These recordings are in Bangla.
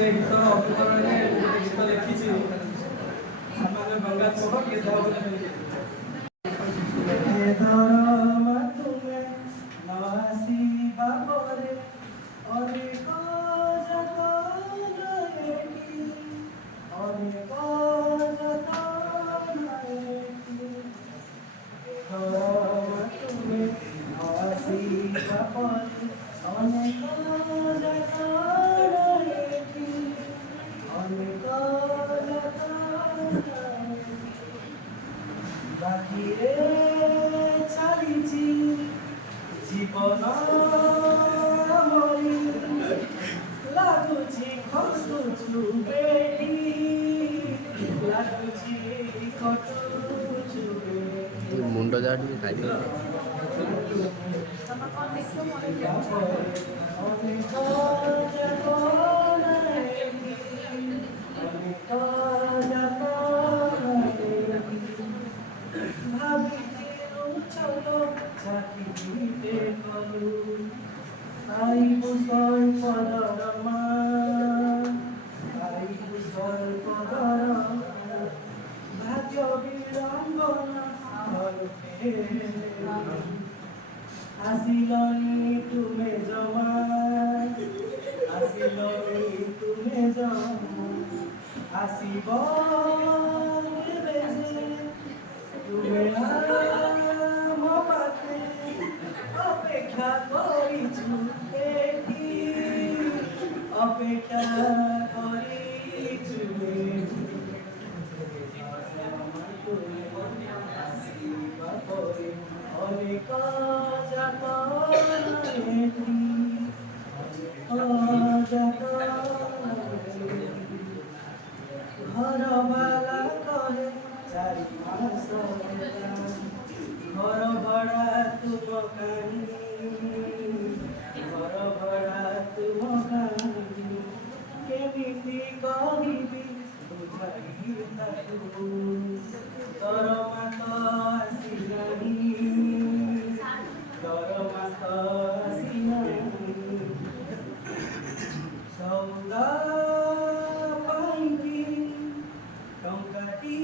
ସେ ଗୀତର ଅଭିନୟରେ ଗୋଟେ ଗୀତ ଲେଖିଛି ସାମାନ୍ୟ ଗଙ୍ଗାଧର କିଏ ଦେହ ତୁମେ ନ ଆସିବା ପରେ ଅନେକ ଅନେକ ତୁମେ ନ ଆସିବା ପରେ ଅନେକ বাহিরে চালিছি জীবন মরি লাগুছি খসুছু বেটি লাগুছি খটুছু মুন্ড যা ଟିକେ ଖାଇଦିଅ ভাগ্য বিড়ম্বনা আসিলনি তুমে জমা আসিলনি তুমে জমা আসিব তুমে মো পাখে অপেক্ষা করিছু এটি অপেক্ষা করিছু আসিবা পরে অনেক ঘর বালা কহে চারি মাস ঘর ভড়া তুম কানি ঘর ভড়া তুম কানি কেমিতি কহিবি বুঝাই তাকু দরমা তো আসিলানি দরমা তো আসিলানি সৌদা পাইকি টঙ্কাটি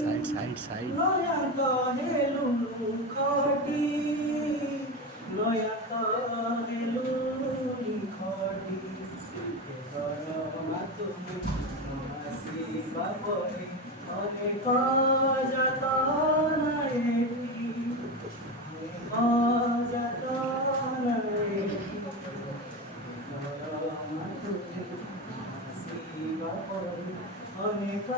সাইড সাইড সাইড নয়া তো হেলুলু খটি নয়া তো হেলুলু খটি দরমা তুমি আসিবা পরে অনেক যাতনা এটি অনেক যাতনা এটি দরমা তুমি আসিবা পরে অনেক